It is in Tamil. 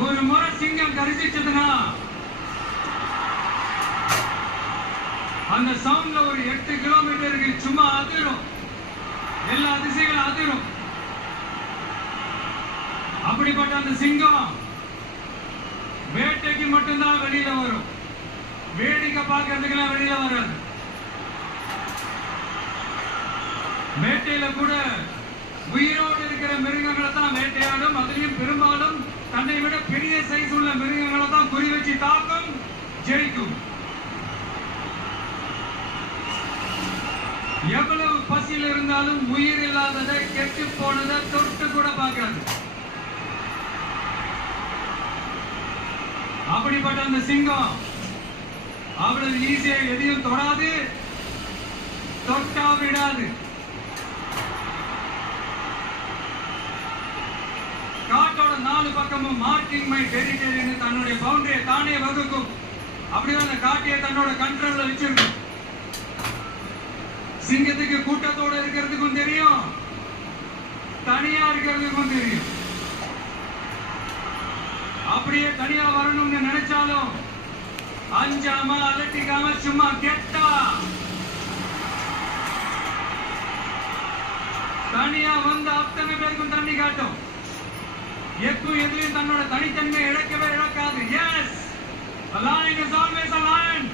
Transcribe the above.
ஒரு முறை சிங்கம் கரிசிச்சதுன்னா அந்த சவுண்ட்ல ஒரு 8 கிலோமீட்டருக்கு சும்மா அதிரும், எல்லா திசைகளும் அதிரும். அப்படிப்பட்ட அந்த சிங்கம் வேட்டைக்கு மட்டும்தான் வெளியில வரும், வேடிக்கை பார்க்கறதுக்கெல்லாம் வெளியில வராது. வேட்டையில கூட உயிரோடு இருக்கிற மிருகங்களை தான் வேட்டையாடும். அதுலயும் பெரும்பாலும் தன்னை விட பெரிய சைஸ் உள்ள மிருகங்களை தான் குறி வச்சு தாக்கும், ஜெயிக்கும். எவ்வளவு பசியில் இருந்தாலும் உயிர் இல்லாததை, கெட்டு போனதை தொட்டு கூட பார்க்காது. அப்படிப்பட்ட அந்த சிங்கம் அவ்வளவு ஈஸியா எதையும் தொடாது, தொட்டா விடாது. காட்டோட 4 பக்கமும் மார்க்கிங் மை டெரிட்டரின்னு தன்னுடைய பவுண்டரியை தானே வகுக்கும். அப்படிதான் அந்த காட்டையை தன்னோட கண்ட்ரோல்ல வச்சிருக்கும். சிங்கத்துக்கு கூட்டத்தோட இருக்கிறதுக்கும் தெரியும், தனியா இருக்கிறதுக்கும் தெரியும். அப்படியே தனியா வரணும்னு நினைச்சாலும் அஞ்சாம அலட்டிக்காம சும்மா கெட்டா தனியா வந்து அத்தனை பேருக்கும் தண்ணி காட்டும். எப்பவும் எதிலையும் தன்னோட தனித்தன்மையை இழக்கவே இழக்காது. Yes, a lion is always a lion.